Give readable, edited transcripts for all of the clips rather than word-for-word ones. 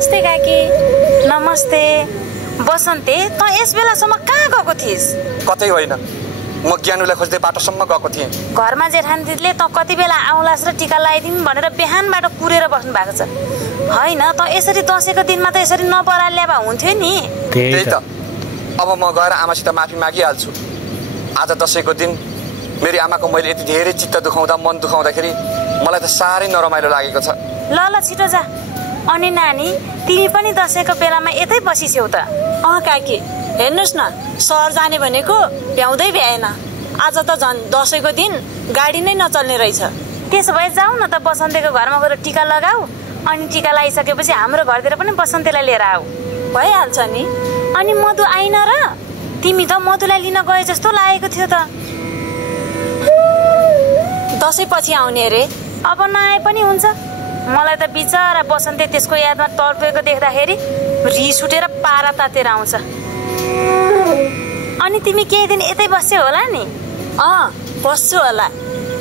नमस्ते काकी। नमस्ते। बसन्ते त यस बेलासम्म कहाँ गएको थिइस्? कतै होइन, म ज्ञानुलाई खोज्दै बाटोसम्म गएको थिएँ। घरमा जेठानी दिदीले त कति बेला आउलास् र टिका लगाइदिउँ भनेर बिहानबाट कुरेर बस्नु भएको छ। होइन त यसरी दसैँको दिनमा त यसरी नपराल्या भए हुन्थ्यो नि। त्यही त, अब म गएर आमासित माफी मागिहाल्छु। आज दसैँको दिन मेरी आमाको मैले यति धेरै चित्त दुखाउँदा मन दुखाउँदाखेरि मलाई त साह्रै नरमाइलो लागेको छ। ल ल छिटो जा। अनि नानी तिमी पनि दसैँको बेलामा यतै बसिछौ त? काकी हेर्नुहोस् न, सहर जाने भनेको भ्याउँदै भ्याएन। आज त झन् दसैँको दिन गाडी नै नचल्ने रहेछ। त्यसो भए जाऊ न त बसन्तेको घरमा गएर टिका लगाऊ। अनि टिका लगाइसकेपछि हाम्रो घरतिर पनि बसन्तेलाई लिएर आऊ। भइहाल्छ नि। अनि मधु आइन र? तिमी त मधुलाई लिन गए जस्तो लागेको थियो त। दसैँ पछि आउने रे। अब नआए पनि हुन्छ। मलाई त बिचरा बसन्ते त्यसको यादमा तडपेको देख्दाखेरि रिस उठेर पारा तातेर आउँछ। अनि तिमी केही दिन यतै बस्छौ होला नि? बस्छु होला।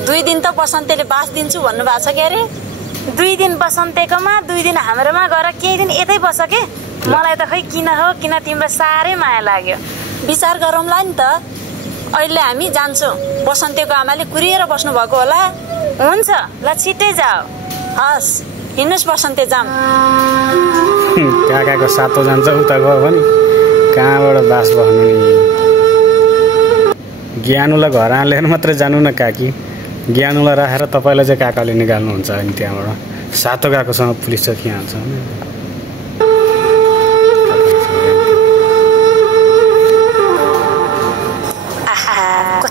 2 दिन त बसन्तेले बास दिन्छु भन्नुभएको छ के अरे। 2 दिन बसन्तेकोमा 2 दिन हाम्रोमा गएर केही दिन यतै बस के। मलाई त खै किन हो किन तिम्रो साह्रै माया लाग्यो। विचार गरौँला नि त। अहिले हामी जान्छौँ। बसन्तेको आमाले कुरिएर बस्नु भएको होला। हुन्छ, ल छिट्टै जाऊ। हस्, हिँड्नुहोस् बसन्ते जाम। काकाको सातो जान्छ उता गयो भने कहाँबाट बास बस्नु नि। ज्ञानुलाई घर हालेर मात्रै जानु न काकी। ज्ञानुलाई राखेर तपाईँलाई चाहिँ काकाले निकाल्नुहुन्छ अनि त्यहाँबाट सातो काकोसँग पुलिस चौकी हाल्छ।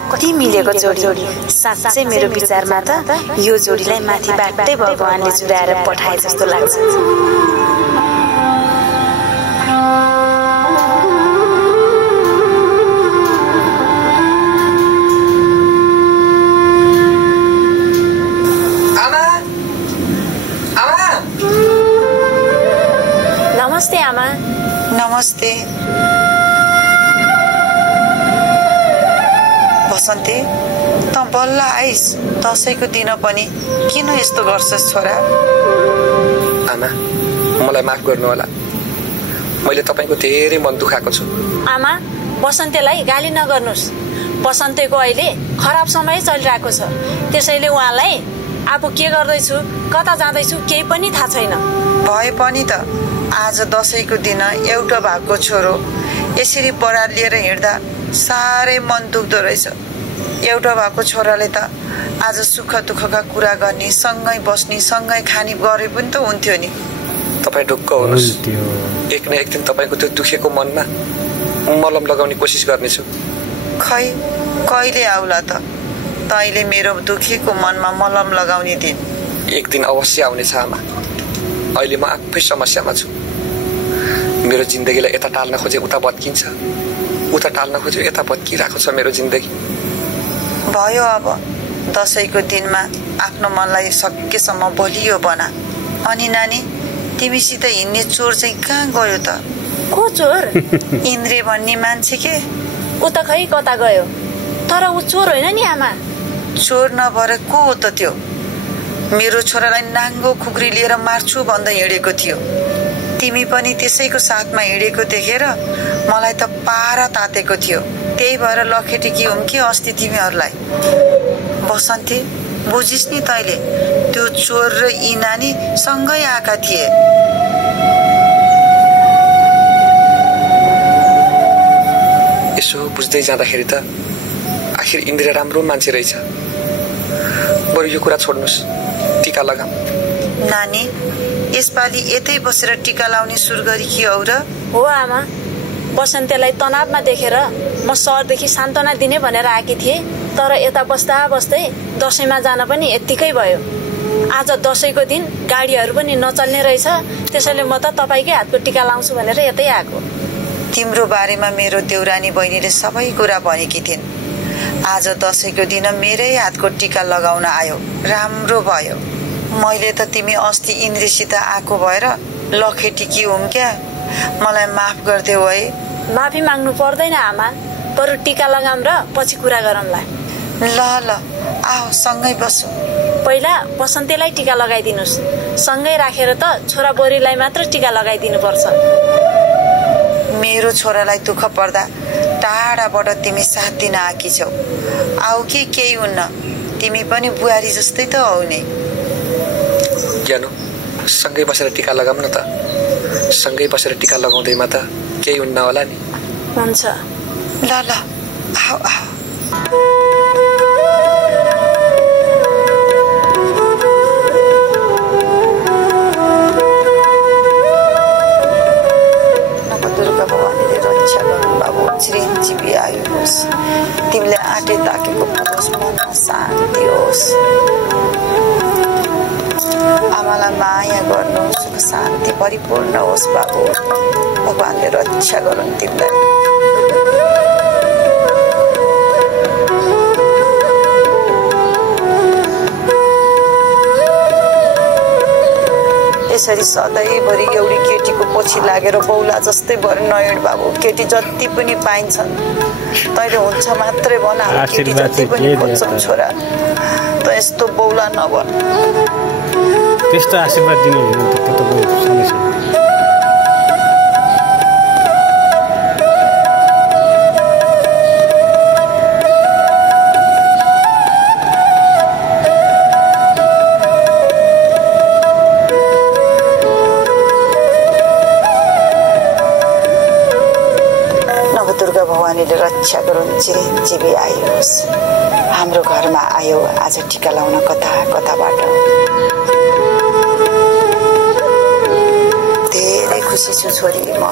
कति मिलेको जोडी। साँच्चै मेरो विचारमा त यो जोडीलाई माथिबाटै भगवानले जुराएर पठाए जस्तो लाग्छ। नमस्ते आमा। नमस्ते। बसन्ते त बल्ल आइस। दसैँको दिन पनि किन यस्तो गर्छस् छोरा? आमा, मलाई माफ गर्नु होला। मैले तपाईँको धेरै मन दुखाएको छु। आमा, बसन्तेलाई गाली नगर्नुहोस्। बसन्तेको अहिले खराब समय चलिरहेको छ। त्यसैले उहाँलाई आफू के गर्दैछु कता जाँदैछु केही पनि थाहा छैन। भए पनि त आज दसैँको दिन एउटा भएको छोरो यसरी पराल लिएर हिँड्दा साह्रै मन दुख्दो रहेछ। एउटा भएको छोराले त आज सुख दुःखका कुरा गर्ने, सँगै बस्ने, सँगै खाने गरे पनि त हुन्थ्यो नि। तपाईँ ढुक्क हुनुहोस्। एक न एक दिन तपाईँको त्यो दुखेको मनमा मलम लगाउने कोसिस गर्नेछु। खै कहिले आउला त तैँले मेरो दुखेको मनमा मलम लगाउने दिन? एक दिन अवश्य आउनेछ आमा। अहिले म आफै समस्यामा छु। मेरो जिन्दगीलाई यता टाल्न खोजे उता भत्किन्छ, उता टाल्न खोजे यता भत्किरहेको छ मेरो जिन्दगी। भयो अब दसैँको दिनमा आफ्नो मनलाई सकेसम्म बलियो बना। अनि नानी, तिमीसित हिँड्ने चोर चाहिँ कहाँ गयो त? को चोर? इन्द्रे भन्ने मान्छे के। ऊ त खै कता गयो। तर ऊ चोर होइन नि आमा। चोर नभएर को हो त त्यो? मेरो छोरालाई नाङ्गो खुकुरी लिएर मार्छु भन्दै हिँडेको थियो। तिमी पनि त्यसैको साथमा हिँडेको देखेर मलाई त पारा तातेको थियो। त्यही भएर लखेटी कि हुम कि अस्ति तिमीहरूलाई। बसन्ते, बुझिस् नि तैँले, त्यो चोर र यी नानी सँगै आएका थिए। यसो बुझ्दै जाँदाखेरि त आखिर इन्द्र राम्रो मान्छे रहेछ। बरु यो कुरा छोड्नुहोस्, टिका लगाऊ। नानी, यसपालि यतै बसेर टिका लाउने सुरु गरी कि औ र? हो आमा, बसन्तेलाई तनावमा देखेर म सहरदेखि सान्त्वना दिने भनेर आएकी थिएँ। तर यता बस्दा बस्दै दसैँमा जान पनि यत्तिकै भयो। आज दसैँको दिन गाडीहरू पनि नचल्ने रहेछ। त्यसैले म त तपाईँकै हातको टिका लाउँछु भनेर यतै आएको। तिम्रो बारेमा मेरो देउरानी बहिनीले सबै कुरा भनेकी थिइन्। आज दसैँको दिन मेरै हातको टिका लगाउन आयो, राम्रो भयो। मैले त तिमी अस्ति इन्द्रसित आएको भएर लखेटी कि हुम क्या, मलाई माफ गरिदेऊ है। माफी माग्नु पर्दैन आमा, बरु टिका लगाम र पछि कुरा गरौँला। ल ल, आऊ सँगै बसौँ। पहिला बसन्तेलाई टिका लगाइदिनुहोस्, सँगै राखेर त छोरा बोरीलाई मात्र टिका लगाइदिनु पर्छ। मेरो छोरालाई दुःख पर्दा टाढाबाट तिमी साथ दिन आएकी छौ। आऊ कि केही हुन्न, तिमी पनि बुहारी जस्तै त हौ नि। ज्ञानु, सँगै बसेर टिका लगाऊँ न त। सँगै बसेर टिका लगाउँदैमा त केही हुन्न होला नि। हुन्छ, ल ल, आऊ आऊ। दुर्गा भवानीले रक्षा गर्नु बाबु, चिरञ्जीवी आयु होस्। तिमीले आँटे ताकेको पुरोस्, मनमा शान्ति होस्। आमालाई माया गर्नु, सुख शान्ति परिपूर्ण होस् बाबु। भगवानले रक्षा गरून् तिमीलाई। यसरी सधैँभरि एउटी केटीको पछि लागेर बौला जस्तै भएर नहिँड बाबु। केटी जति पनि पाइन्छन्, तैँले हुन्छ मात्रै भन। केटी जति पनि खोज्छन् छोरा, त यस्तो बौला नभन। त्यस्तो आशीर्वाद दिनु होइन त, त्यो त बहुत समस्या। दुर्गा भवानीले रक्षा गरून्, चिरञ्जीवी आयु होस्। हाम्रो घरमा आयो आज टिका लाउन कता कताबाट। धेरै खुसी छु छोरी म।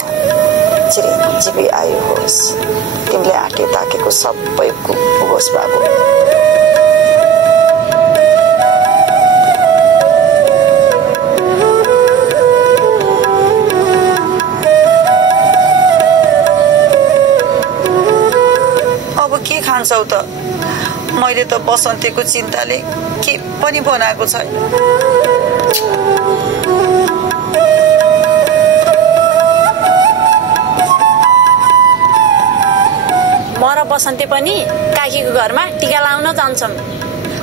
चिरञ्जीवी आयु होस्। तिमीले आँटे ताकेको सबै पुगोस् बाबु। के खान्छौ त? मैले त बसन्तीको चिन्ताले के पनि बनाएको छैन। म र बसन्ती पनि काकीको घरमा टिका लाउन जान्छौँ।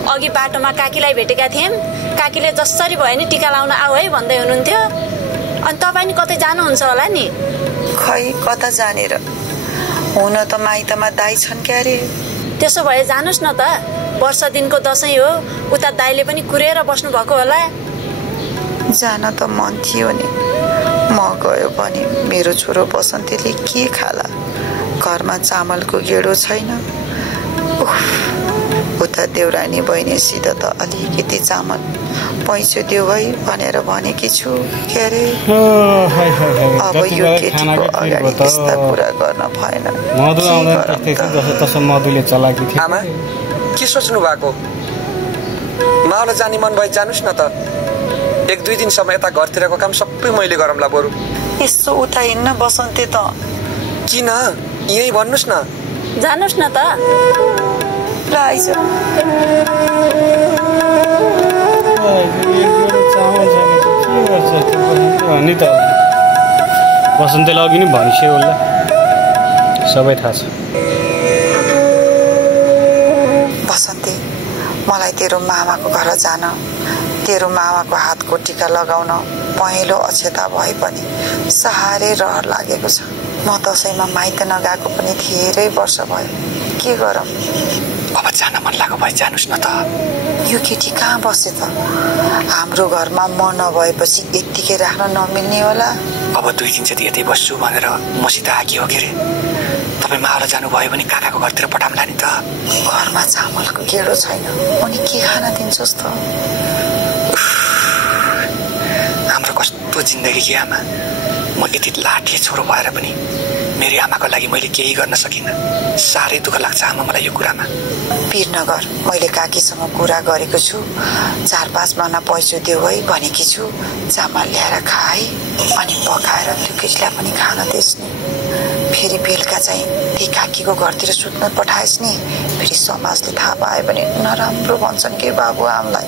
अघि बाटोमा काकीलाई भेटेका थियौँ। काकीले जसरी भयो नि टिका लाउन आऊ है भन्दै हुनुहुन्थ्यो। अनि तपाईँ नि कतै जानुहुन्छ होला नि? खै कता जानेर, हुन त माइतमा दाइ छन् क्यारे। त्यसो भए जानुस् न त, वर्ष दिनको दसैँ हो। उता दाइले पनि कुरेर बस्नु भएको होला। जान त मन थियो नि, म गयो भने मेरो छोरो बसन्तीले के खाला? घरमा चामलको गेडो छैन। उता देउरानी बहिनीसित त अलिकति चामल पैसो देऊ है भनेर भनेकी छु क्यारे। अब यो केटीको अगाडि त्यस्ता कुरा गर्न भएन। आमा, के सोच्नु भएको? मावला जाने मन भए जानुस् न त। 1-2 दिनसम्म यता घरतिरको काम सबै मैले गरौँला बरु। यसो उता हिँड्न बसन्ते त। किन? यही भन्नुस् न। जानुस् न त। ल आइज। नि त बसन्तीलाई अघि नै भनिसक्यो उसलाई, सबै थाहा छ। बसन्ती, मलाई तेरो मामाको घर जान, तेरो मामाको हातको टिका लगाउन पहेँलो अक्षता भए पनि साह्रै रहर लागेको छ। म दसैँमा माइत नगएको पनि धेरै वर्ष भयो। के गरौँ? अब जान मन लाग्यो भए जानुस् न त। यो केटी कहाँ बसे त? हाम्रो घरमा म नभएपछि यत्तिकै राख्न नमिल्ने होला। अब 2 दिन जति यतै बस्छु भनेर मसित आकी हो के रे। तपाईँ मावला जानुभयो भने काकाको घरतिर पठाउँला नि त। घरमा चामलको गेडो छैन, अनि के खान दिन्छस् त? हाम्रो कस्तो जिन्दगी के आमा। म यति लाठे छोरो भएर पनि मेरी आमाको लागि मैले केही गर्न सकिनँ। साह्रै दुःख लाग्छ आमा मलाई यो कुरामा। पिर नगर, मैले काकीसँग कुरा गरेको छु। 4-5 महिना पैसो देऊ है भनेकी छु। चामल ल्याएर खाए अनि पकाएर त्यो केटीलाई पनि खान दिएस् नि। फेरि बेलुका चाहिँ त्यही काकीको घरतिर सुत्न पठाएस् नि। फेरि समाजले थाहा पायो भने नराम्रो भन्छन् के बाबु आमलाई।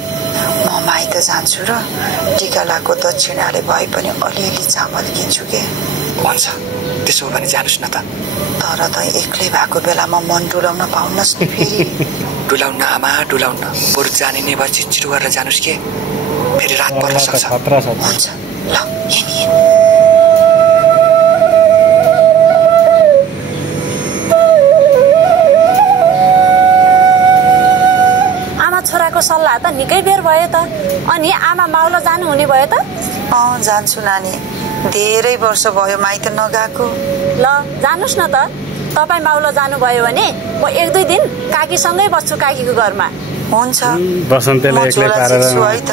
म माइत जान्छु र टिका लगाएको दक्षिणाले भए पनि अलिअलि चामल किन्छु के। हुन्छ, त्यसो हो भने जानुस् न त। तर त एक्लै भएको बेलामा मन डुलाउन पाउनस् नि फेरि। डुलाउन आमा, डुलाउन। बरु जाने नै भए छिटो गरेर जानुस् के। फेरि रात पर्न सक्छ। खतरा छ। हुन्छ ल हिँड। आमा छोराको सल्लाह त निकै बेर भयो त। अनि आमा माउलो जानु हुने भयो त? जान्छु नानी, धेरै वर्ष भयो माइत नगएको। ल जानुस् न त। तपाईँ माउलो जानुभयो भने म 1-2 दिन काकीसँगै बस्छु काकीको घरमा। हुन्छ बसन्तेले एक्लै पारेर है त।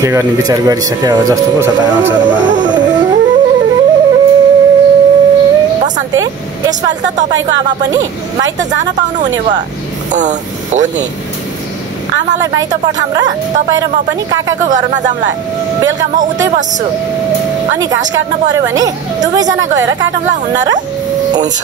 के गर्ने विचार गरिसके हो जस्तो पो छ त आमा छोरामा। बसन्ते, यसपालि त तपाईँको आमा पनि माइत जान पाउनु हुने भयो। हो नि। आमालाई माइत पठाम र तपाईँ र म पनि काकाको घरमा जाउँला। बेलुका म उतै बस्छु। अनि घाँस काट्न पर्यो भने दुवैजना गएर काटौँला हुन्न र? हुन्छ।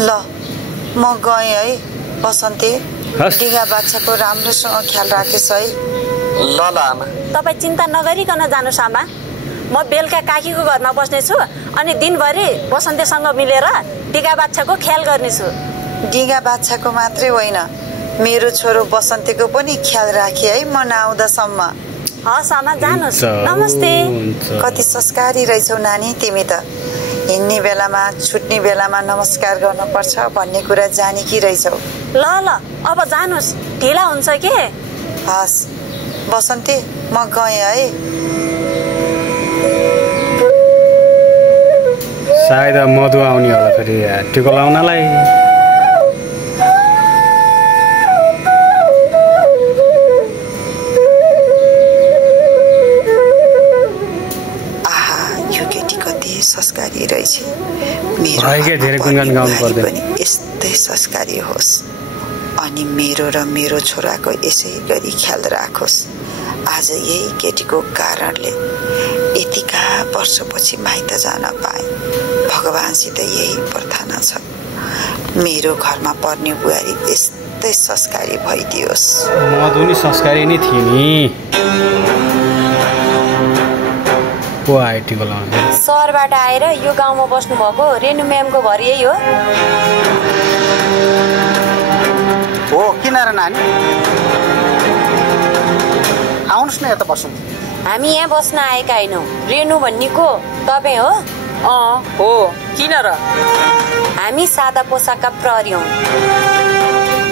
ल म गएँ है बसन्ते। डिगा बाछाको राम्रोसँग ख्याल राखेछ है। ल ल आमा। तपाईँ चिन्ता नगरिकन जानुहोस् आमा। म बेलुका काकीको घरमा बस्नेछु अनि दिनभरि बसन्तेसँग मिलेर डिगा बाछाको ख्याल गर्नेछु। डिगा बाछाको मात्रै होइन, मेरो छोरो बसन्तेको पनि ख्याल राखे है म नआउँदासम्म। हस् आमा, जानुहोस्। नमस्ते। कति संस्कारी रहेछौ नानी तिमी त। हिँड्ने बेलामा छुट्ने बेलामा नमस्कार गर्नुपर्छ भन्ने कुरा जानेकी रहेछौ। ल ल अब जानुहोस्, ढिला हुन्छ के। हस् बसन्ते, म गएँ है। सायद मधु आउने होला फेरि टिको लाउनलाई। संस्कारी रहेछ। धेरै गुणगान गाउनु पर्दैन पनि यस्तै संस्कारी होस् अनि मेरो र मेरो छोराको यसै गरी ख्याल राखोस्। आज यही केटीको कारणले यतिका वर्षपछि माइत जान पाए। भगवानसित यही प्रार्थना छ मेरो घरमा पर्ने बुहारी यस्तै संस्कारी भइदियोस्। मधु नि संस्कारी नै थिए नि। सहरबाट आएर यो गाउँमा बस्नु भएको रेणु म्यामको घर यही हो? हो किन र नानी, आउनुहोस् न यता बस्नु। हामी यहाँ बस्न आएका होइनौँ। रेणु भन्नेको तपाईँ हो? हो, किन र? हामी सादा पोसाकका प्रहरी हौँ।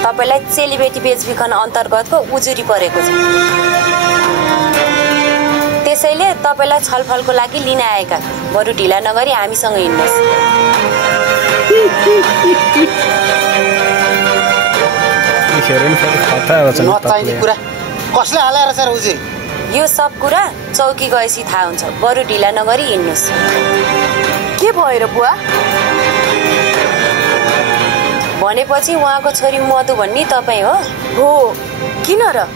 तपाईँलाई चेलीबेटी बेचबिखन अन्तर्गतको उजुरी परेको छ। त्यसैले तपाईँलाई छलफलको लागि लिन आएका। बरु ढिला नगरी हामीसँग हिँड्नुहोस्। नचाहिने कुरा कसले हालेर छ उजुरी? यो सब कुरा चौकी गएपछि थाहा हुन्छ। बरु ढिला नगरी हिँड्नुहोस्। के भयो र बुवा? भनेपछि उहाँको छोरी मधु भन्ने तपाईँ हो? हो, किन र?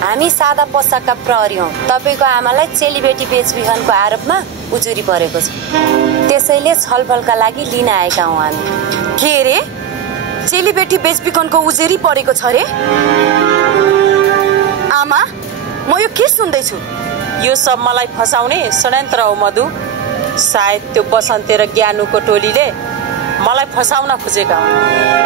हामी सादा पोसाकका प्रहरी हौँ। तपाईँको आमालाई चेलीबेटी बेचबिखनको आरोपमा उजुरी परेको छ। त्यसैले छलफलका लागि लिन आएका हौँ हामी। के रे? चेलीबेटी बेचबिखनको उजुरी परेको छ रे? आमा, म यो के सुन्दैछु? यो सब मलाई फसाउने षड्यन्त्र हो मधु। सायद त्यो बसन्ते र ज्ञानुको टोलीले मलाई फसाउन खोजेका हुन्।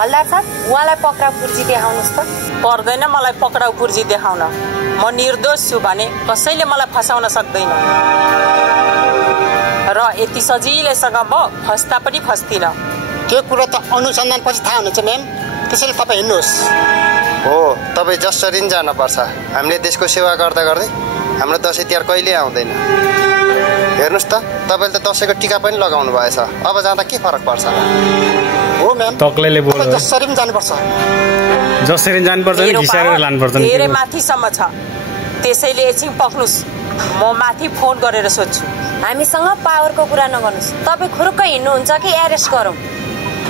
हल्दार साहब, उहाँलाई पक्राउ पुर्जी देखाउनुहोस् त। पर्दैन मलाई पक्राउ पुर्जी देखाउन। म निर्दोष छु भने कसैले मलाई फसाउन सक्दैन र यति सजिलैसँग म फस्दा पनि फस्दिन। त्यो कुरा त अनुसन्धान पछि थाहा हुनेछ म्याम। त्यसैले तपाईँ हिँड्नुहोस्। हो, तपाईँ जसरी जानुपर्छ। हामीले देशको सेवा गर्दा गर्दै हाम्रो दसैँ तिहार कहिले आउँदैन। हेर्नुहोस् त, तपाईँले त दसैँको टिका पनि लगाउनु भएछ। अब जाँदा के फरक पर्छ? हो म्याम, तक्लेले बोल्यो जसरी पनि जानुपर्छ। जसरी जानुपर्छ नि घिसारेर लानुपर्छ नि। धेरै माथिसम्म छ। त्यसैले एकछिन पक्नुस्, म माथि फोन गरेर सोध्छु। हामीसँग पावरको कुरा नगर्नुहोस्। तपाईँ खुरुक्क हिँड्नुहुन्छ कि एरेस्ट गरौँ?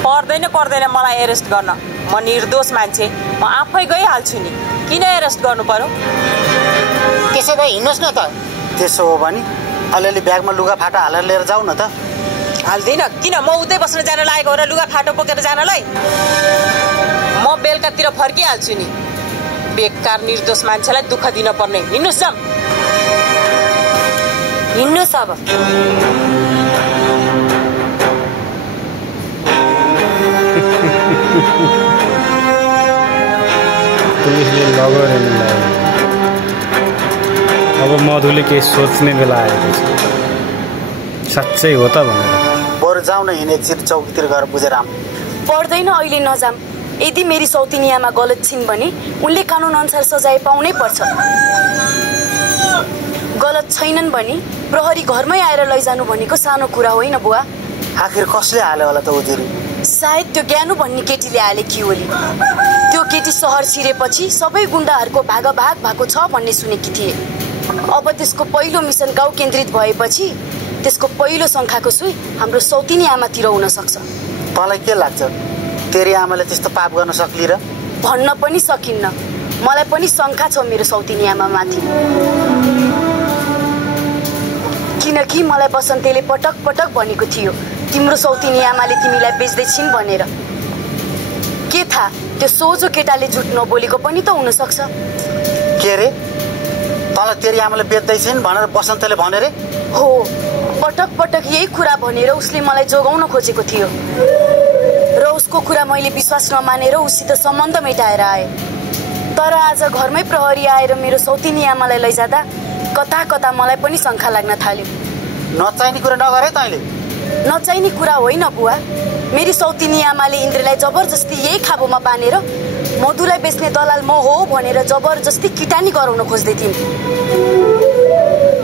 पर्दैन मलाई एरेस्ट गर्न। म निर्दोष मान्छे, म आफै गइहाल्छु नि। किन एरेस्ट गर्नु पर्यो? त्यसो भए हिँड्नुहोस् न त। त्यसो हो भने अलिअलि ब्यागमा लुगा फाटा हालेर लिएर जाऊ न त। हाल्दिनँ। किन? म उतै बस्न जान लागेको हो र लुगा फाटो बोकेर जानलाई? म बेलुकातिर फर्किहाल्छु नि। बेकार निर्दोष मान्छेलाई दुःख दिन पर्ने। हिँड्नुहोस् जाम। हिँड्नुहोस् अब। पुलिसले लगो रेनुलाई। अब मधुले केही सोच्ने बेला आएको छ। साँच्चै हो त भनेर। बरु जाउँ न हिँड एकछिन चौकीतिर गएर बुझेर आऊँ। पर्दैन, अहिले नजाम। यदि मेरी सौतिनी आमा गलत छिन् भने उनले कानुन अनुसार सजाय पाउनै पर्छ। गलत छैनन् भने प्रहरी घरमै आएर लैजानु भनेको सानो कुरा होइन बुवा। आखिर कसले हाल्यो होला त उजुरी? सायद त्यो ज्ञानु भन्ने केटीले हाले कि ओली। त्यो केटी सहर छिरेपछि सबै गुण्डाहरूको भागाभाग भएको छ भन्ने सुनेकी थिए। अब त्यसको पहिलो मिसन गाउँ केन्द्रित भएपछि त्यसको पहिलो शङ्खाको सुई हाम्रो सौतिनी आमातिर हुन सक्छ। तँलाई के लाग्छ तेरी आमाले त्यस्तो पाप गर्न सक्ली र? भन्न पनि सकिन्न। मलाई पनि शङ्का छ मेरो सौतिनी आमामाथि। किनकि मलाई बसन्तेले पटक पटक भनेको थियो तिम्रो सौतिनी आमाले तिमीलाई बेच्दैछिन् भनेर। के थाहा त्यो सोझो केटाले झुट नबोलेको पनि त हुन सक्छ। के रे? तँलाई तेरी आमाले बेच्दैछिन् भनेर बसन्तले भने रे? हो, पटक पटक यही कुरा भनेर उसले मलाई जोगाउन खोजेको थियो र उसको कुरा मैले विश्वास नमानेर उसित सम्बन्ध मेटाएर आए। तर आज घरमै प्रहरी आएर मेरो सौतिनी आमालाई लैजाँदा कता कता मलाई पनि शङ्का लाग्न थाल्यो। नचाहिने कुरा नगर है तैँले। नचाहिने कुरा होइन बुवा। मेरी सौतिनी आमाले इन्द्रलाई जबरजस्ती यही खाबोमा बाँधेर मधुलाई बेच्ने दलाल म हो भनेर जबरजस्ती किटानी गराउन खोज्दै थिइन्।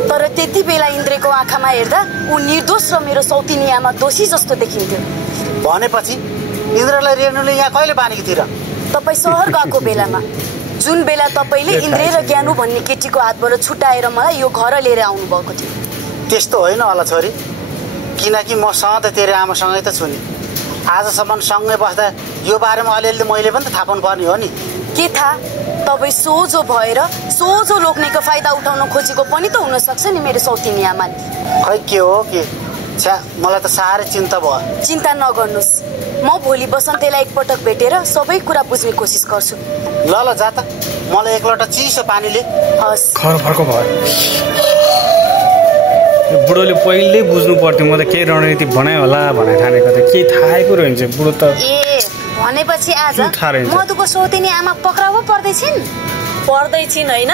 तर त्यति बेला इन्द्रको आँखामा हेर्दा ऊ निर्दोष र मेरो सौतिनी आमा दोषी जस्तो देखिन्थ्यो। भनेपछि इन्द्रलाई रेणुले यहाँ कहिले बानेकी थिए र? तपाईँ सहर गएको बेलामा, जुन बेला तपाईँले इन्द्र र ज्ञानु भन्ने केटीको हातबाट छुट्याएर मलाई यो घर लिएर आउनु भएको थियो। त्यस्तो होइन होला छोरी, किनकि म सधैँ तेरो आमासँगै त छु नि। आजसम्म सँगै बस्दा यो बारेमा अलिअलि मैले पनि त थाहा पाउनु पर्ने हो नि। के थाहा तपाईँ सोझो भएर सोझो लोग्नेको फाइदा उठाउन खोजेको पनि त हुनसक्छ नि मेरो सौतिनी आमाले। खै के हो के? छ्या, मलाई त साह्रै चिन्ता भयो। चिन्ता नगर्नुहोस्, म भोलि बसन्तेलाई एकपटक भेटेर सबै कुरा बुझ्ने कोसिस गर्छु। ल ल जा त, मलाई एक लोटा चिसो पानी ले। हस्। खरखरको भयो। बुढोले पहिल्यै बुझ्नु पर्थ्यो, म त केही रणनीति बनायो होला भनेर ठानेको त के थाहै कुरो हुन्छ बुढो त। ए भनेपछि आज मधुको सौतिनी आमा पक्राउ पर्दैछिन्? पर्दैछिन् होइन,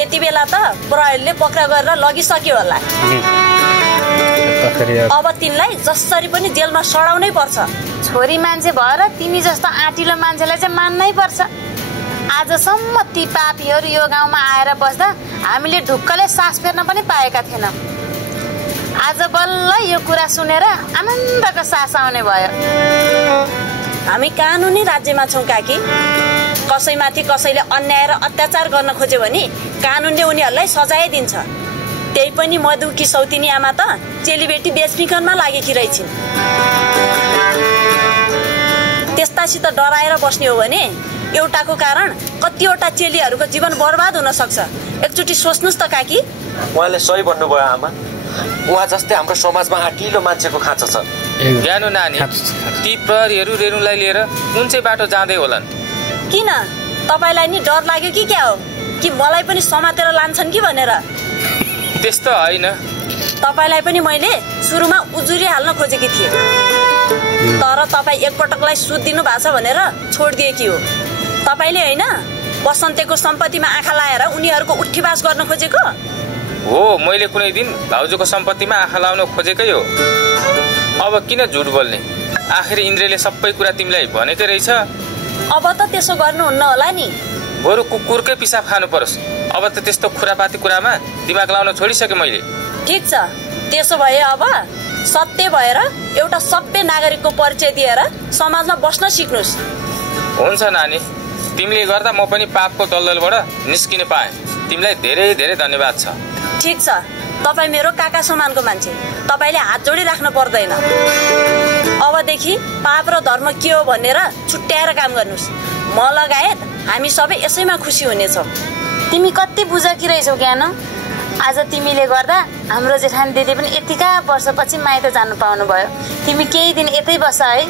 यति बेला त प्रहरीले पक्राउ गरेर लगिसक्यो होला। अब तिनलाई जसरी पनि जेलमा सडाउनै पर्छ। छोरी मान्छे भएर तिमी जस्तो आँटिलो मान्छेलाई चाहिँ मान्नै पर्छ। आजसम्म ती पापीहरू यो गाउँमा आएर बस्दा हामीले ढुक्कले सास फेर्न पनि पाएका थिएनौँ। आज बल्ल यो कुरा सुनेर आनन्दको सास आउने भयो। हामी कानुनी राज्यमा छौँ काकी। कसैमाथि कसैले अन्याय र अत्याचार गर्न खोज्यो भने कानुनले उनीहरूलाई सजाय दिन्छ। त्यही पनि मधुकी सौतिनी आमा त चेलीबेटी बेचबिखनमा लागेकी रहेछिन्। त्यस्तासित डराएर बस्ने हो भने एउटाको कारण कतिवटा चेलीहरूको जीवन बर्बाद हुन सक्छ। एकचोटि सोच्नुहोस् त काकी। उहाँले सही भन्नुभयो आमा। उहाँ जस्तै हाम्रो समाजमा आँटिलो मान्छेको खाँचो छ। ज्ञानु नानी, ती प्रहरीहरू रेणुलाई लिएर कुन चाहिँ बाटो जाँदै होलान्? किन तपाईँलाई नि डर लाग्यो कि क्या हो? कि मलाई पनि समातेर लान्छन् कि भनेर? त्यस्तो होइन। तपाईँलाई पनि मैले सुरुमा उजुरी हाल्न खोजेकी थिएँ, तर तपाईँ एकपटकलाई सुध दिनु भएको छ भनेर छोडिदिएकी हो। तपाईँले होइन बसन्तेको सम्पत्तिमा आँखा लाएर उनीहरूको उठीबास गर्न खोजेको हो। मैले कुनै दिन भाउजूको सम्पत्तिमा आँखा लाउन खोजेकै हो। अब किन झुट बोल्ने? आखिर इन्द्रले सबै कुरा तिमीलाई भनेकै रहेछ। अब त त्यसो गर्नुहुन्न होला नि। बरु कुकुरकै पिसाब खानु परोस्। अब त त्यस्तो खुरापाती कुरामा दिमाग लाउन छोडिसकेँ मैले। ठिक छ, त्यसो भए अब सत्य भएर एउटा सभ्य नागरिकको परिचय दिएर समाजमा बस्न सिक्नुहोस्। हुन्छ नानी, तिमीले गर्दा म पनि पापको दलदलबाट निस्किन पाएँ। तिमीलाई धेरै धेरै धन्यवाद छ। ठिक छ, तपाईँ मेरो काका समानको मान्छे, तपाईँले हात जोडी राख्नु पर्दैन। अबदेखि पाप र धर्म के हो भनेर छुट्याएर काम गर्नुहोस्। म लगायत हामी सबै यसैमा खुसी हुनेछौँ। तिमी कति बुझकी रहेछौ ज्ञानु। आज तिमीले गर्दा हाम्रो जेठानी दिदी पनि यतिका वर्षपछि माइत जानु पाउनु भयो। तिमी केही दिन यतै बस है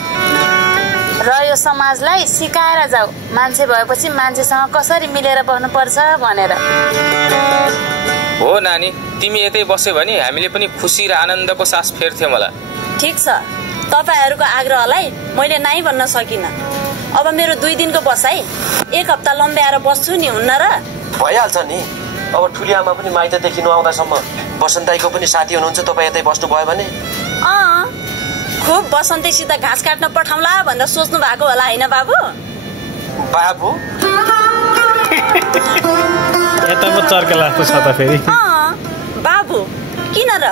र यो समाजलाई सिकाएर जाऊ, मान्छे भएपछि मान्छेसँग कसरी मिलेर बस्नुपर्छ भनेर। हो नानी, तिमी यतै बस्यो भने हामीले पनि खुसी र आनन्दको सास फेर्थ्यौँ होला। ठिक छ, तपाईँहरूको आग्रहलाई मैले नाइ भन्न सकिनँ। अब मेरो 2 दिनको बसाइ 1 हप्ता लम्ब्याएर बस्छु नि, हुन्न र? भइहाल्छ नि। अब ठुली आमा पनि माइतदेखि नआउँदासम्म बसन्ताईको पनि साथी हुनुहुन्छ, तपाईँ यतै बस्नु भयो भने। खुब बसन्तीसित घाँस काट्न पठाउँला भनेर सोच्नु भएको होला होइन बाबु? बाबु यता पो चर्का लाग्छ छ त फेरि। बाबु किन र?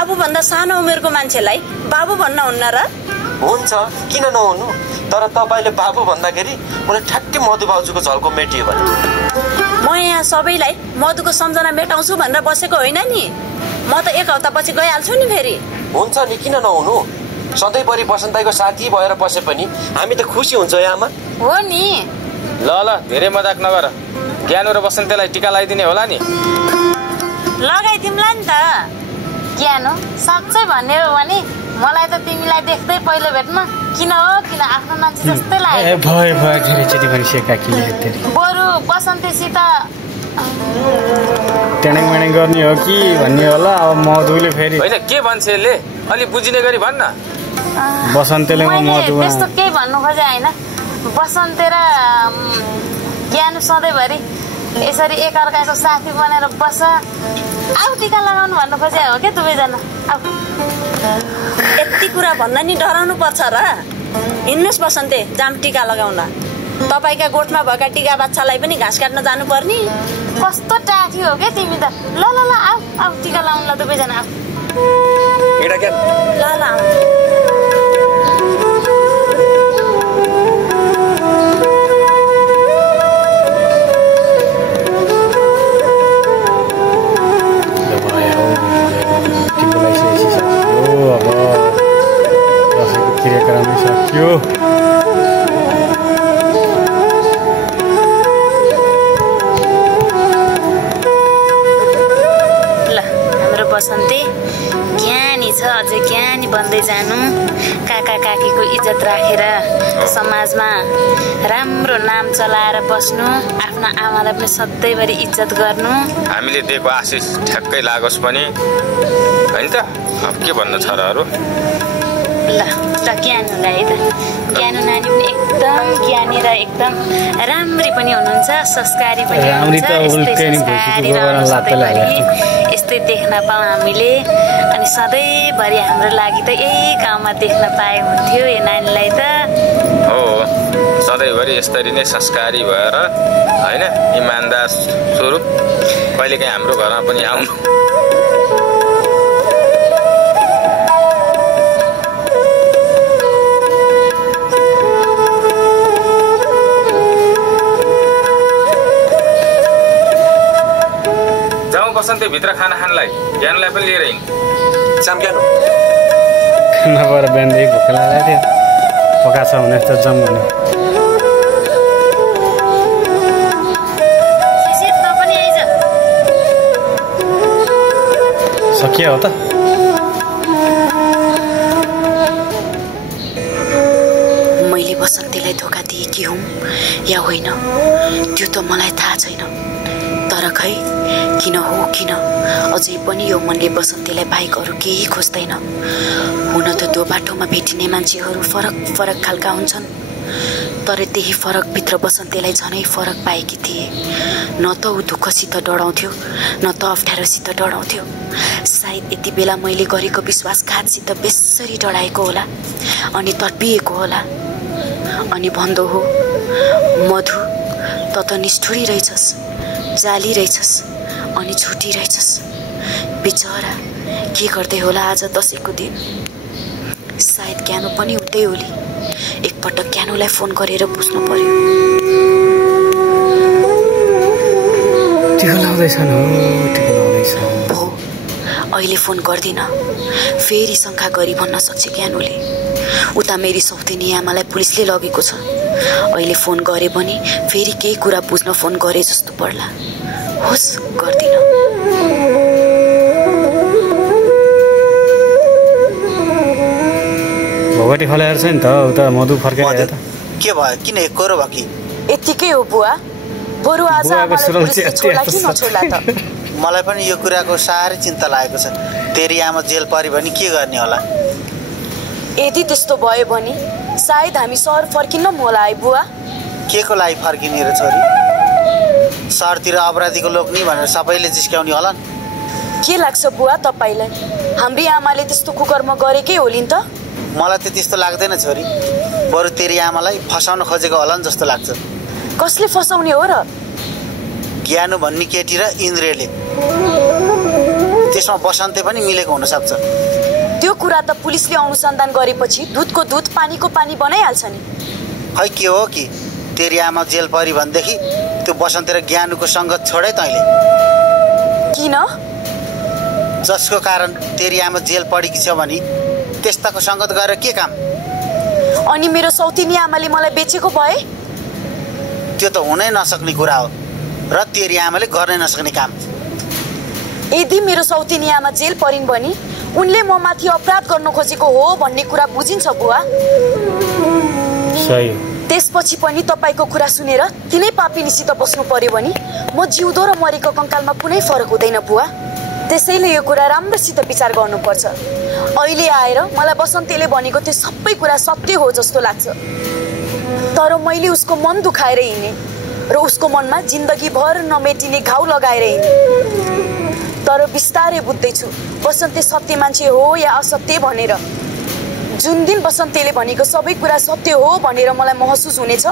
आफूभन्दा सानो उमेरको मान्छेलाई बाबु भन्न हुन्न र? हुन्छ, किन नहुनु। तर तपाईँले बाबु भन्दाखेरि मलाई ठ्याक्कै मधु भाउजूको झल्को मेटियो भने। म यहाँ सबैलाई मधुको सम्झना मेटाउँछु भनेर बसेको होइन नि। म त 1 हप्ता पछि गइहाल्छु नि फेरि। हुन्छ नि, किन नहुनु। सधैँभरि बसन्ताईको साथी भएर बसे पनि हामी त खुसी हुन्छ आमा। हो नि। ल धेरै मजाक नगर। ज्ञानु र बसन्तीलाई टिका लगाइदिने होला नि। लगाइदिउँला नि त। ज्ञानु, साँच्चै भन्ने हो भने मलाई त तिमीलाई देख्दै पहिलो भेटमा किन आफ्नो मान्छे जस्तै लाग्यो। भयो घेरैचोटि भनिसके काकीले। बरु बसन्तीसित ट्यानिङ मेनिङ गर्ने हो कि भन्ने होला। अब मधुले फेरि होइन, के भन्छ यसले? अलि बुझिने गरी भन्न। बसन्तीले मधु त्यस्तो केही भन्नु खोजे होइन। बसन्ती र ज्ञानु सधैँभरि यसरी एकअर्काको साथी बनेर बस। आऊ टिका लगाउनु भन्नु खोजे हो क्या दुवैजना? यति कुरा भन्न नि डराउनु पर्छ र? हिँड्नुहोस् बसन्ते, जाम टिका लगाउन। तपाईँका गोठमा भएका टिका बाच्छालाई पनि घाँस काट्न जानुपर्ने। कस्तो टाठी हो क्या तिमी त। ल आऊ टिका लगाउनु ल दुवैजना। क्रियाक्रम सक्यो। ल हाम्रो बसन्ती ज्ञानी छ, अझै ज्ञानी बन्दै जानु। काका काकीको इज्जत राखेर समाजमा राम्रो नाम चलाएर बस्नु। आफ्ना आमालाई पनि सधैँभरि इज्जत गर्नु। हामीले दिएको आशिष ठ्याक्कै लागोस् पनि होइन त। अब के भन्नु छ र अरू? ल ज्ञानुलाई है त। ज्ञानु नानी पनि एकदम ज्ञानी र एकदम राम्री पनि हुनुहुन्छ, संस्कारी पनि हुनुहुन्छ। यस्तै देख्न पाऊँ हामीले। अनि सधैँभरि हाम्रो लागि त यही गाउँमा देख्न पाए हुन्थ्यो यो नानीलाई त। हो, सधैँभरि यसरी नै संस्कारी भएर होइन, इमान्दार स्वरूप कहिलेकाहीँ हाम्रो घरमा पनि आउनु। बसन्ते भित्र खाना खानलाई ज्ञानलाई पनि लिएर हिँड। ज्ञानु नभएर बिहानदेखि भोक लागेको थियो। पकाएको छ भने त जाउँ भने। सकियो हो त? मैले बसन्तीलाई धोका दिए कि हुँ या होइन त्यो त मलाई थाहा छैन। तर खै किन हो किन अझै पनि यो मनले बसन्तीलाई बाहेक अरू केही खोज्दैन। हुन त त्यो बाटोमा भेटिने मान्छेहरू फरक फरक खालका हुन्छन्, तर त्यही फरकभित्र बसन्तीलाई झनै फरक पाएकी थिए। न त ऊ दुःखसित डराउँथ्यो, न त अप्ठ्यारोसित डराउँथ्यो। सायद यति बेला मैले गरेको विश्वासघातसित बेसरी डराएको होला अनि तडपिएको होला। अनि भन्दो हो, मधु त निष्ठुरी रहेछस्, जाली रहेछस् अनि छुटी रहेछस्। बिचरा के गर्दै होला आज दसैँको दिन। सायद ज्ञानु पनि उतै होली। एकपटक ज्ञानुलाई फोन गरेर बुझ्नु पर्यो। हो, अहिले फोन गर्दिन, फेरि शङ्का गरी भन्न सक्छ ज्ञानुले। उता मेरी सौतेनी आमालाई पुलिसले लगेको छ। अहिले फोन गरे पनि फेरि केही कुरा बुझ्न फोन गरे जस्तो पर्ला। होस्, गर्दिन। भगवती फलाएर छ नि त उता मधु फर्केर त के भयो? किन एकरो भयो कि? यतिकै हो बुवा। बरु आज आमालाई पुलिसले छोड्ला कि नछोड्ला त? मलाई पनि यो कुराको साह्रै चिन्ता लागेको छ। तेरी आमा जेल परि भने के गर्ने होला? यदि त्यस्तो भयो भने सायद हामी सहर फर्किन्न होला है बुवा। के को लागि फर्किने र छोरी? सहरतिर अपराधीको लोक नि भनेर सबैले जिस्क्याउने होला नि। के लाग्छ बुवा तपाईलाई? हाम्री आमाले त्यस्तो कुकर्म गरेकै होलिन् त? मलाई त त्यस्तो लाग्दैन छोरी, बरु तेरी आमालाई फसाउन खोजेको होला नि जस्तो लाग्छ। कसले फसाउने हो र? ज्ञानु भन्ने केटी र इन्द्रले। त्यसमा बसन्ते पनि मिलेको हुन सक्छ। त्यो कुरा त पुलिसले अनुसन्धान गरेपछि दुधको दुध पानीको पानी बनाइहाल्छ नि। खै के हो कि तेरी आमा जेल परि भनेदेखि त्यो बसन्ते र ज्ञानुको सङ्गत छोडे तैँले? किन? जसको कारण तेरी आमा जेल पढेकी छ भने त्यस्ताको सङ्गत गरेर के काम? अनि मेरो सौतिनी आमाले मलाई बेचेको भए? त्यो त हुनै नसक्ने कुरा हो र तेरी आमाले गर्नै नसक्ने काम। यदि मेरो सौतिनी आमा जेल परिन् भने उनले म माथि अपराध गर्न खोजेको हो भन्ने कुरा बुझिन्छ बुवा। सही। त्यसपछि पनि तपाईको कुरा सुनेर तिनै पापिनीसित बस्नु पर्यो भने म जिउँदो र मरेको कङ्कालमा कुनै फरक हुँदैन बुवा। त्यसैले यो कुरा राम्रोसित विचार गर्नुपर्छ। अहिले आएर मलाई बसन्तीले भनेको त्यो सबै कुरा सत्य हो जस्तो लाग्छ, तर मैले उसको मन दुखाएर हिँडेँ र उसको मनमा जिन्दगीभर नमेटिने घाउ लगाएर हिँडेँ। तर बिस्तारै बुझ्दैछु बसन्ती सत्य मान्छे हो या असत्य भनेर। जुन दिन बसन्तीले भनेको सबै कुरा सत्य हो भनेर मलाई महसुस हुनेछ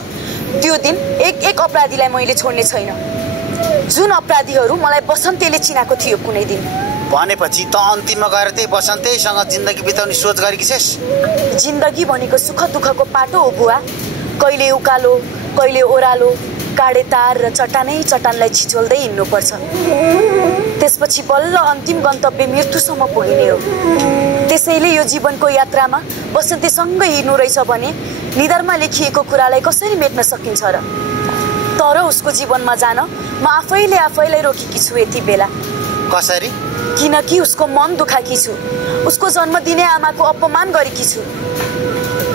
त्यो दिन एक अपराधीलाई मैले छोड्ने छैन। जुन अपराधीहरू मलाई बसन्तीले चिनाएको थियो कुनै दिन। भनेपछि त अन्तिममा गएर त्यही बसन्तैसँग जिन्दगी बिताउने सोच गरेकी छेस्? जिन्दगी भनेको सुख दुःखको पाटो हो बुवा। कहिले उकालो कहिले ओह्रालो, काडे तार र चट्टानलाई छिचोल्दै हिँड्नुपर्छ। त्यसपछि बल्ल अन्तिम गन्तव्य मृत्युसम्म पुगिने हो। त्यसैले यो जीवनको यात्रामा बसन्तीसँगै हिँड्नु रहेछ भने निधारमा लेखिएको कुरालाई कसरी मेट्न सकिन्छ र? तर उसको जीवनमा जान म आफैलाई रोकेकी छु यति बेला। कसरी? किनकि उसको मन दुखाकी छु, उसको जन्म दिने आमाको अपमान गरेकी छु।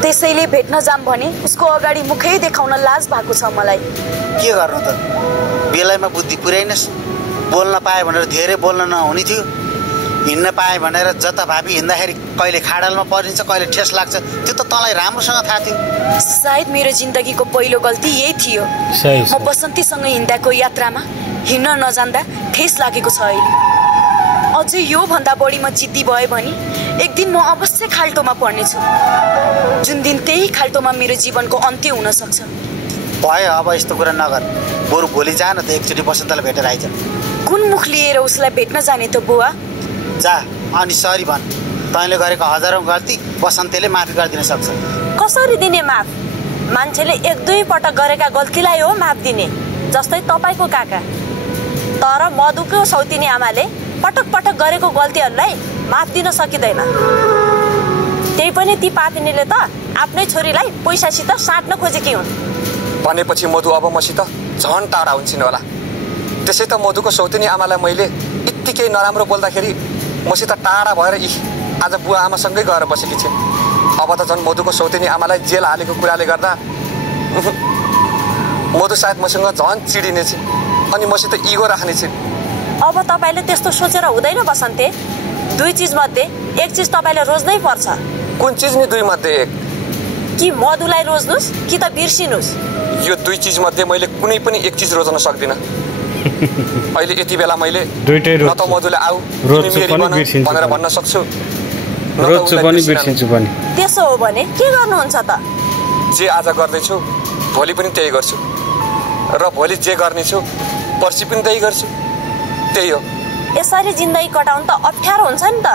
त्यसैले भेट्न जाम भने उसको अगाडि मुखै देखाउन लाज भएको छ मलाई। के गर्नु त? बेलामा बुद्धि पुर्याइनस्। बोल्न पाए भनेर धेरै बोल्न नहुने थियो। हिँड्न पाए भनेर जता भावी हिँड्दाखेरि कहिले खाडलमा परिन्छ कहिले ठेस लाग्छ, त्यो त तँलाई राम्रोसँग थाहा थियो। सायद मेरो जिन्दगीको पहिलो गल्ती यही थियो। म बसन्तीसँग हिँड्दाको यात्रामा हिँड्न नजान्दा ठेस लागेको छ अहिले। अझै यो भन्दा बढी म जिद्दी भए भने एक दिन म अवश्य खाल्टोमा पर्नेछु। जुन दिन त्यही खाल्टोमा मेरो जीवनको अन्त्य हुन सक्छ। भयो, अब यस्तो कुरा नगर। बरु भोलि जा न त एकचोटि बसन्तलाई भेटेर आइज। कुन मुख लिएर उसलाई भेट्न जाने त बुवा? जा अनि सरी भन्। तैँले गरेको हजारौं गल्ती बसन्तीले माफी गरिदिन सक्छ। कसरी दिने माफ? मान्छेले एक दुई पटक गरेका गल्तीलाई हो माफ दिने, जस्तै तपाईँको काका। तर मधुको सौतिनी आमाले पटक पटक गरेको गल्तीहरूलाई माफ दिन सकिँदैन। त्यही पनि ती पापिनीले त आफ्नै छोरीलाई पैसासित साट्न खोजेकी हुन्। भनेपछि मधु अब मसित झन् टाढा हुन्छन् होला। त्यसै त मधुको सौतिनी आमालाई मैले यत्तिकै नराम्रो बोल्दाखेरि मसित टाढा भएर आज बुवा आमासँगै गएर बसेकी छिन्। अब त झन् मधुको सौतिनी आमालाई जेल हालेको कुराले गर्दा मधु सायद मसँग झन् चिडिने छिन् अनि मसित इगो राख्ने छिन्। अब तपाईँले त्यस्तो सोचेर हुँदैन बसन्ते। दुई चिज मध्ये एक चिज तपाईँले रोज्नै पर्छ। कुन चिज नि दुई मध्ये एक? कि मधुलाई रोज्नुस् कि त बिर्सिनुस्? यो दुई चिज मध्ये मैले कुनै पनि एक चिज रोज्न सक्दिनँ। अहिले यति बेला मैले न त मधुले आऊ भनेर भन्न सक्छु, त्यसो हो भने के गर्नुहुन्छ त? जे आज गर्दैछु भोलि पनि त्यही गर्छु र भोलि जे गर्नेछु पर्सि पनि त्यही गर्छु। त्यही हो। यसरी जिन्दगी कटाउनु त अप्ठ्यारो हुन्छ नि त।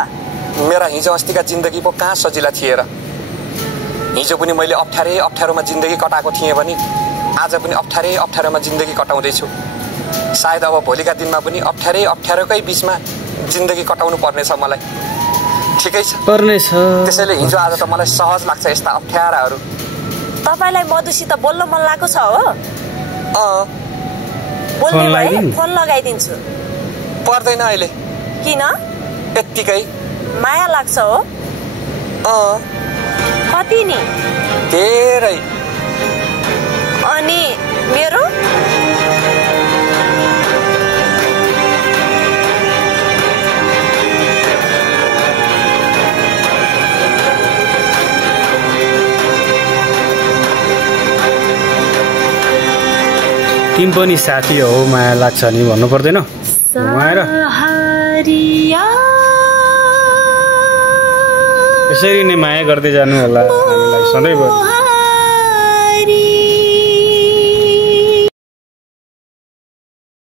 मेरा हिजो अस्तिका जिन्दगी पो कहाँ सजिला थिए र? हिजो पनि मैले अप्ठ्यारोमा जिन्दगी कटाएको थिएँ भने आज पनि अप्ठ्यारोमा जिन्दगी कटाउँदैछु। सायद अब भोलिका दिनमा पनि अप्ठ्यारोकै बिचमा जिन्दगी कटाउनु पर्नेछ मलाई। ठिकै छ, त्यसैले हिजो आज त मलाई सहज लाग्छ यस्ता अप्ठ्याराहरू। तपाईँलाई मधुसित बोल्न मन लागेको छ हो? बोल्ने भए फोन लगाइदिन्छु। पर्दैन अहिले। किन? यत्तिकै माया लाग्छ हो? कति नि? धेरै। अनि मेरो तिमी पनि साथी हो माया लाग्छ नि भन्नु पर्दैन घुमाएर यसरी नै माया गर्दै जानु होला हामीलाई सधैँभरि